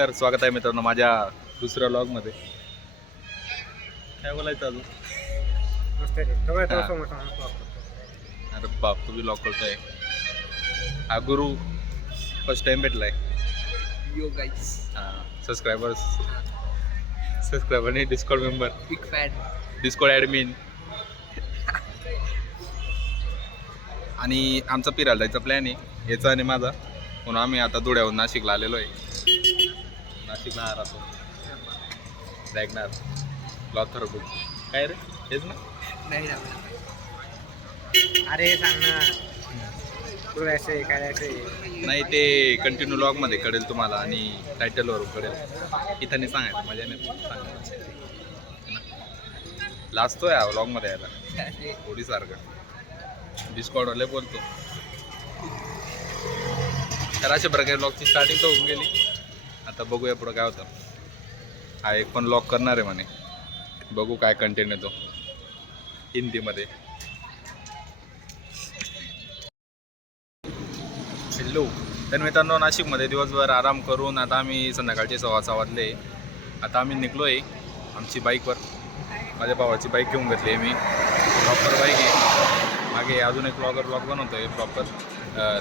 तर स्वागत आहे मित्रांनो माझ्या दुसऱ्या व्लॉगमध्ये. काय बोलायचं अजून? अरे बाप, तुम्ही व्लॉग करतोय. हा गुरु फर्स्ट टाइम भेटलाय. यो गाइस, सबस्क्रायबर नाही, Discord member, big fan. Discord admin. आणि आमचा फिरायला जायचा प्लॅन आहे याचा आणि माझा, म्हणून आम्ही आता धुळ्याहून नाशिकला आलेलो आहे. नाशिकला राहतो रॅगनार लॉथरबुक. काय रे हेच ना? नाही ना, अरे सांग ना तू ऐसे काय ऐसे. नाही, ते कंटिन्यू लॉगमध्ये कळेल तुम्हाला आणि टायटलवर कळेल. इथं नाही सांगायचं, मजा नाही सांगायचं. लाजतोय हा व्लॉगमध्ये यायला थोडीसारखं. डिस्कॉर्डवाले बोलतो. तर अशा प्रकारे ब्लॉगची स्टार्टिंग तर होऊन गेली. आता बघूया पुढं काय होतं. हा एक पण ब्लॉग करणार आहे म्हणे, बघू काय कंटेंट येतो हिंदीमध्ये. हॅलो. तर मित्रांनो, नाशिकमध्ये दिवसभर आराम करून आता आम्ही संध्याकाळचे 6:15 वाजले. आता आम्ही निघलो आहे आमची बाईकवर. माझ्या भावाची बाईक घेऊन घेतली आहे मी, प्रॉपर बाईक आहे. मागे अजून एक ब्लॉग बनवतो आहे प्रॉपर.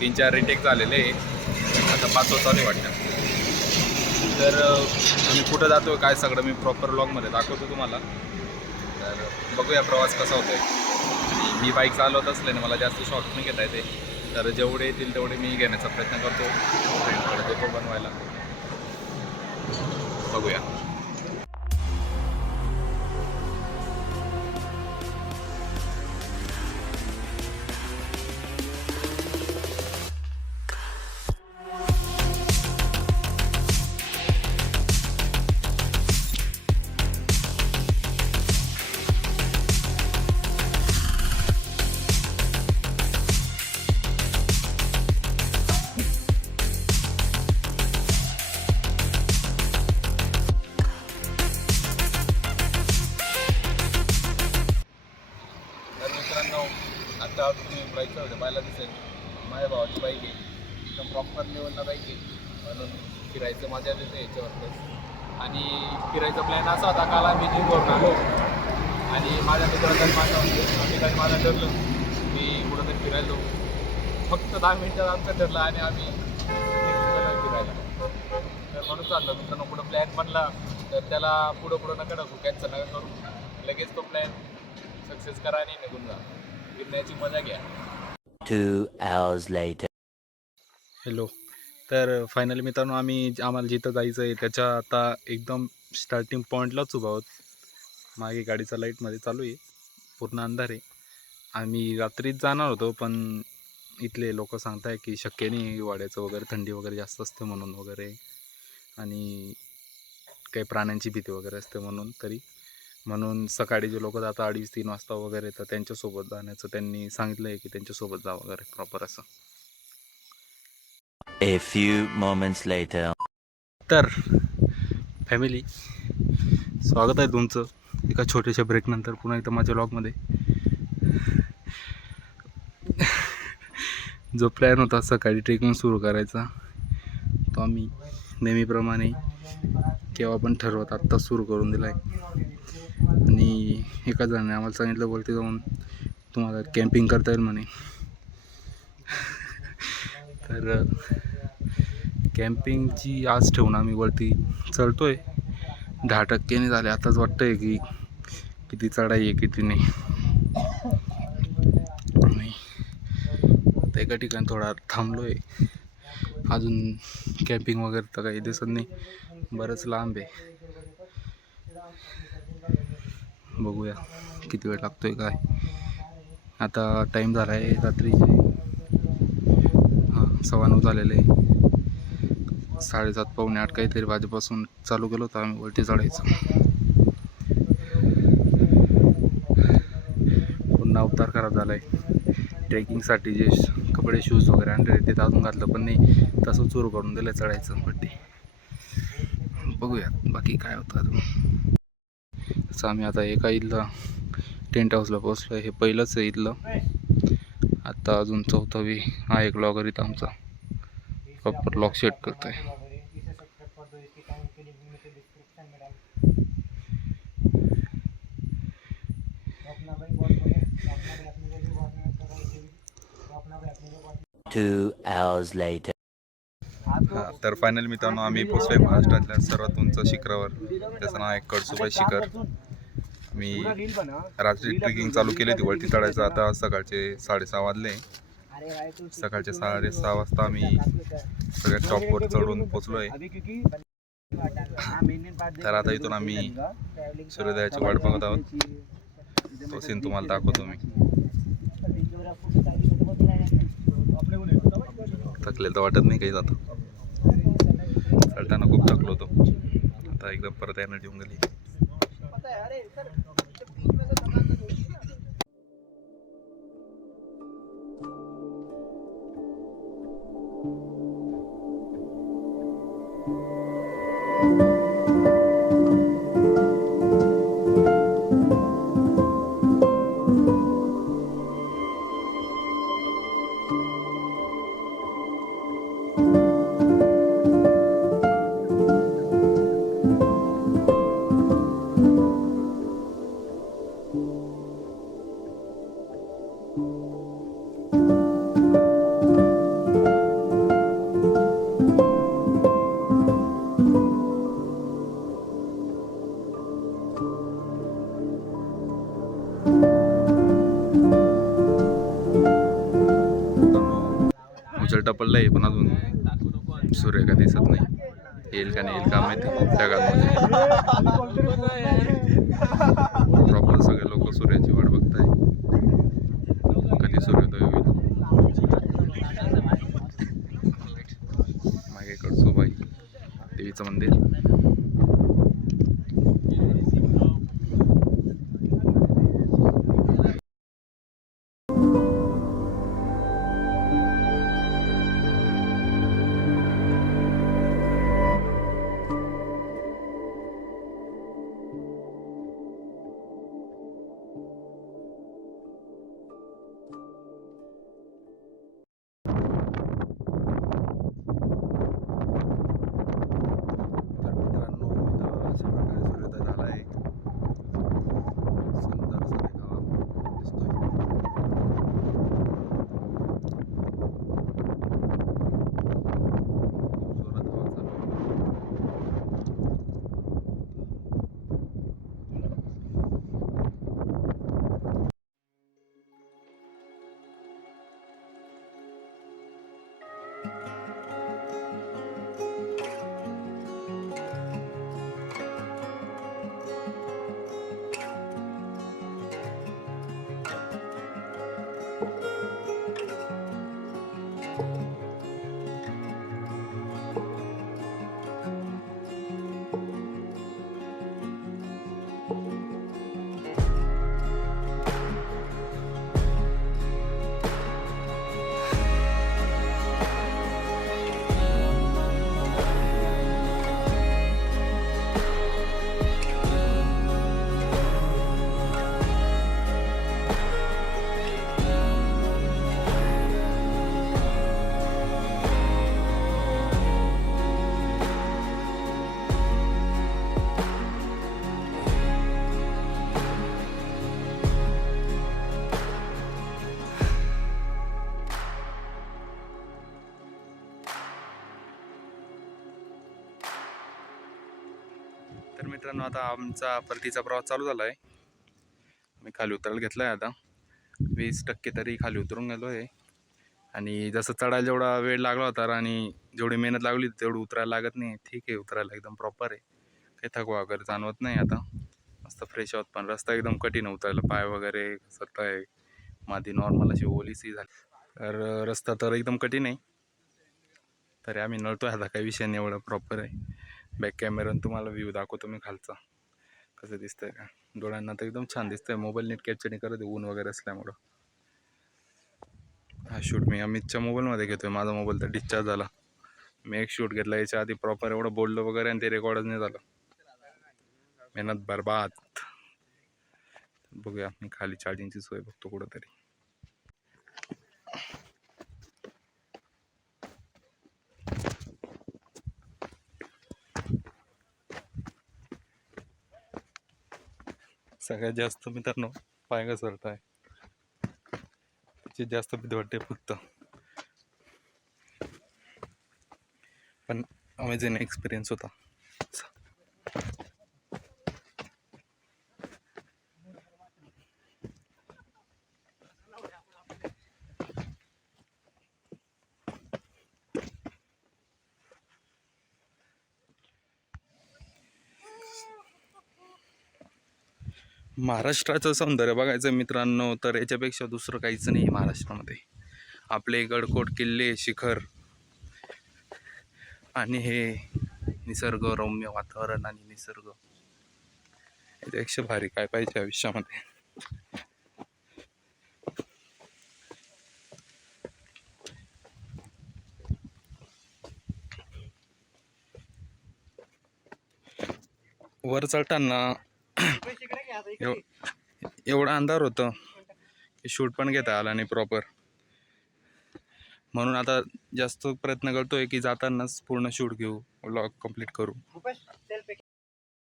3-4 रिटेक झालेले आहे, आता 5 चालू वाटतं. तर आम्ही कुठं जातो आहे काय सगळं मी प्रॉपर ब्लॉगमध्ये दाखवतो तुम्हाला. तर बघूया प्रवास कसा होतो आहे. आणि मी बाईक चालवत असल्याने मला जास्त शॉर्ट नाही घेता येते, तर जेवढे येतील तेवढे मी घेण्याचा प्रयत्न करतो. फ्रेंडकडे देतो बनवायला. बघूया. आता तुम्ही बाईकचं होतं पाहायला दिसेल, माझ्या भावाची बाईक आहे. एकदम प्रॉपर लेवलला बाईक आहे, म्हणून फिरायचं मजा येते याच्यावरच. आणि फिरायचा प्लॅन असा होता, काल आम्ही जिम करून आलो आणि माझ्या मित्राचा आम्ही काही माझं ठरलं मी कुठंतरी फिरायलो. फक्त 10 मिनिटात आमचं ठरलं आणि आम्ही फिरायला. तर म्हणून चाललं मित्रांनो, कुठं प्लॅन बनला तर त्याला पुढं नका टाकू, कॅन्सल नका करू. लगेच तो प्लॅन सक्सेस करा आणि निघून जा, फिरण्याची मजा घ्या. 2 hours later. हॅलो. तर फायनली मित्रांनो, आम्हाला जिथं जायचं आहे त्याच्या आता एकदम स्टार्टिंग पॉईंटलाच उभा आहोत. मागे गाडीचा लाईटमध्ये चालू आहे, पूर्ण अंधार आहे. आम्ही रात्रीच जाणार होतो, पण इथले लोक सांगताय की शक्य नाही, वाड्याचं वगैरे थंडी वगैरे जास्त असते म्हणून वगैरे, आणि काही प्राण्यांची भीती वगैरे असते म्हणून सकाळी जे लोक जातात 2:30-3 वाजता वगैरे, तर त्यांच्यासोबत जाण्याचं त्यांनी सांगितलं आहे की त्यांच्यासोबत जा वगैरे प्रॉपर असं. A few moments later. तर फॅमिली, स्वागत आहे तुमचं एका छोट्याशा ब्रेकनंतर पुन्हा एकदा माझ्या व्लॉगमध्ये. जो प्लॅन होता सकाळी ट्रेकिंग सुरू करायचा, तो आम्ही नेहमीप्रमाणे केव्हा पण ठरवत आत्ता सुरू करून दिला आहे. आणि एका जणाने आम्हाला सांगितलं वरती जाऊन तुम्हाला कॅम्पिंग करता येईल म्हणे. तर कॅम्पिंगची आज ठेवून आम्ही वरती चढतो आहे. 10% झाले, आताच वाटतं आहे की किती चढाई आहे किती नाही. आता एका ठिकाणी थोडा थांबलो आहे. अजून कॅम्पिंग वगैरे तर काही दिसत नाही, बरंच लांब आहे. बघूया किती वेळ लागतोय काय. आता टाईम झाला आहे रात्रीचे 9:15 झालेले आहे. 7:30 पावणे 8 काहीतरी वाजेपासून चालू केलं होतं आम्ही वरती चढायचं. पुन्हा अवतार खराब झाला आहे. ट्रेकिंगसाठी जे कपडे शूज वगैरे आणले ते अजून घातलं पण नाही, तसं सुरू करून दिलं चढायचं वरती. बघूया बाकी काय होतं अजून. तसं आम्ही आता एका इथलं टेंट हाऊसला पोचलो आहे. हे पहिलंच आहे इथलं. आता अजून 4वी हा एक ब्लॉगर इथं आमचा प्रॉपर लॉक सेट करतो आहे. 2 hours later. हा तर फायनल मित्रांनो आम्ही पोचलोय महाराष्ट्रातल्या सर्वात उंच शिखरावर. त्याचं नाव आहे कळसुबाई शिखर. मी रात्री ट्रेकिंग चालू केली होती वरती चढायचं. आता सकाळचे 6:30 वाजले. सकाळचे 6:30 वाजता आम्ही सगळ्या टॉपवर चढून पोचलोय. तर आता इथून आम्ही सूर्योदयाची वाट बघत आहोत. तो सीन तुम्हाला दाखवतो मी. थकलेलं तर वाटत नाही काही जातं. चढताना खूप थकलो होतो. आता एकदम परत एनर्जी येऊन गेली. उचलटा पडलाय पण अजून सूर्य का दिसत नाही. येईल का नाही येईल का माहिती. ढगांमध्ये प्रॉपर सगळे लोक सूर्याची वाट बघताय कधी सूर्योदय होईल. मागे कळसुबाई देवीचं मंदिर. तर मित्रांनो आता आमचा परतीचा प्रवास चालू झाला आहे. मी खाली उतरायला घेतला आहे. आता 20% तरी खाली उतरून गेलो आहे. आणि जसं चढायला जेवढा वेळ लागला होता आणि जेवढी मेहनत लागली तेवढं उतरायला लागत नाही. ठीक आहे, उतरायला एकदम प्रॉपर आहे. काही थकवा वगैरे जाणवत नाही. आता मस्त फ्रेश आहोत. पण रस्ता एकदम कठीण आहे उतरायला. पाय वगैरे घसरत आहे. माती नॉर्मल अशी ओलीसी झाली. तर रस्ता तर एकदम कठीण आहे. तरी आम्ही नळतो आता. काही विषय नाही, एवढं प्रॉपर आहे. बॅक कॅमेरानं तुम्हाला व्ह्यू दाखवतो मी खालचा कसं दिसतंय का. डोळ्यांना तर एकदम छान दिसतंय. मोबाईल नीट कॅप्चर नाही करत, ऊन वगैरे असल्यामुळं. हा शूट मी अमितच्या मोबाईलमध्ये घेतोय. माझा मोबाईल तर डिस्चार्ज झाला. मी एक शूट घेतला याच्या आधी प्रॉपर, एवढं बोललो वगैरे आणि ते रेकॉर्डच नाही झालं. मेहनत बरबाद. बघूया मी खाली चार्जिंगची सोय बघतो कुठंतरी. सगळ्यात जास्त मित्रांनो पाय घसरताय. त्याची जास्त भीती वाटते फक्त. पण अमेझिंग एक्सपिरियन्स होता. महाराष्ट्राचं सौंदर्य बघायचं मित्रांनो तर याच्यापेक्षा दुसरं काहीच नाही महाराष्ट्रामध्ये. आपले गडकोट किल्ले शिखर आणि हे निसर्ग रम्य वातावरण आणि निसर्ग याच्यापेक्षा भारी काय पाहिजे आयुष्यामध्ये. वर चढताना एवढा अंधार होतं की शूट पण घेता आला नाही प्रॉपर. म्हणून आता जास्त प्रयत्न करतोय की जातानाच पूर्ण शूट घेऊ, व्लॉग कंप्लीट करू.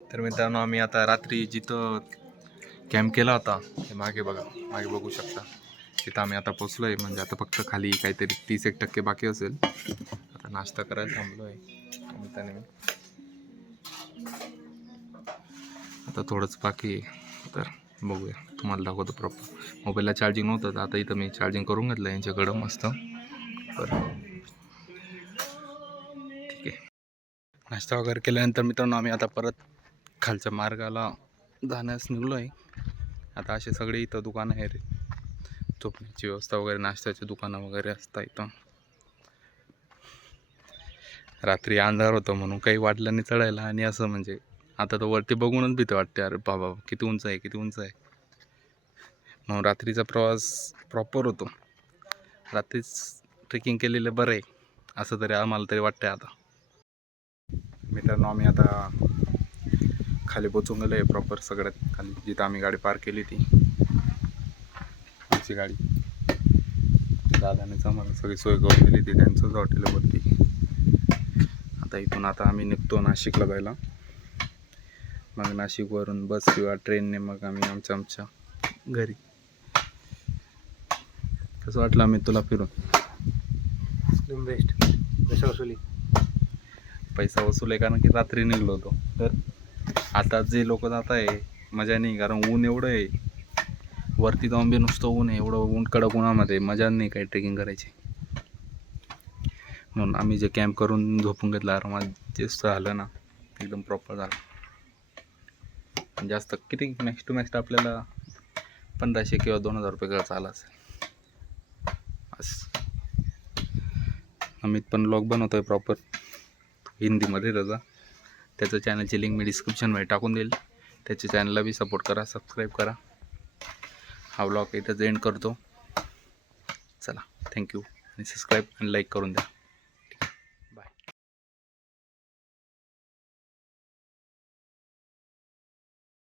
तर मित्रांनो आम्ही आता रात्री जिथं कॅम्प केला होता ते मागे बघा, मागे बघू शकता. तिथं आम्ही आता पोचलो आहे. म्हणजे आता फक्त खाली काहीतरी 30% बाकी असेल. आता नाश्ता करायला थांबलो आहे त्याने मी. आता थोडंच बाकी आहे तर बघूया, तुम्हाला दाखवतो प्रॉपर. मोबाईलला चार्जिंग नव्हतं तर आता इथं मी चार्जिंग करून घेतलं यांच्याकडं मस्त. बरं ठीक आहे. नाश्ता वगैरे केल्यानंतर मित्रांनो आम्ही आता परत खालच्या मार्गाला जाण्यास निघलो आहे. आता असे सगळे इथं दुकानं आहे रे, झोपण्याची व्यवस्था वगैरे, नाश्त्याची दुकानं वगैरे असतात इथं. रात्री अंधार होतं म्हणून काही वाटलं नाही चढायला. आणि असं म्हणजे आता तर वरती बघूनच भीती वाटते, अरे बाबा किती उंच आहे, किती उंच आहे. म्हणून रात्रीचा प्रवास प्रॉपर होतो. रात्रीच ट्रेकिंग केलेलं बरं आहे असं तरी आम्हाला तरी वाटतं. आता मित्रांनो आम्ही आता खाली पोचून गेलो आहे प्रॉपर. सगळ्यात खाली जिथं आम्ही गाडी पार्क केली ती आमची गाडी दादानेच आम्हाला सगळी सोय करून दिली ती त्यांचंच हॉटेलवरती. आता इथून आता आम्ही निघतो नाशिकला जायला. मग नाशिकवरून बस किंवा ट्रेनने मग आम्ही आमच्या घरी. कसं वाटलं आम्ही तुला फिरून? एकदम बेस्ट. पैसा वसुली. पैसा वसूल आहे कारण की रात्री निघलो होतो. तर आता जे लोक जात आहे मजा नाही, कारण ऊन एवढं आहे वरती जाऊन बी नुसतं ऊन आहे. एवढं ऊन कडक उन्हामध्ये मजा नाही काही ट्रेकिंग करायची. म्हणून आम्ही जे कॅम्प करून झोपून घेतलं आरामात, जे झालं ना एकदम प्रॉपर झालं. जास्त किती मॅक्स टू मॅक्स आपल्याला 1500 किंवा 2000 रुपये खर्च आला असेल. बस. अमित पण ब्लॉग बनवतो आहे प्रॉपर हिंदीमध्ये त्याचं चॅनलची लिंक मी डिस्क्रिप्शनमध्ये टाकून देईल. त्याच्या चॅनलला बी सपोर्ट करा, सबस्क्राईब करा. हा ब्लॉग इथंच एंड करतो. चला थँक्यू आणि सबस्क्राईब आणि लाईक करून द्या.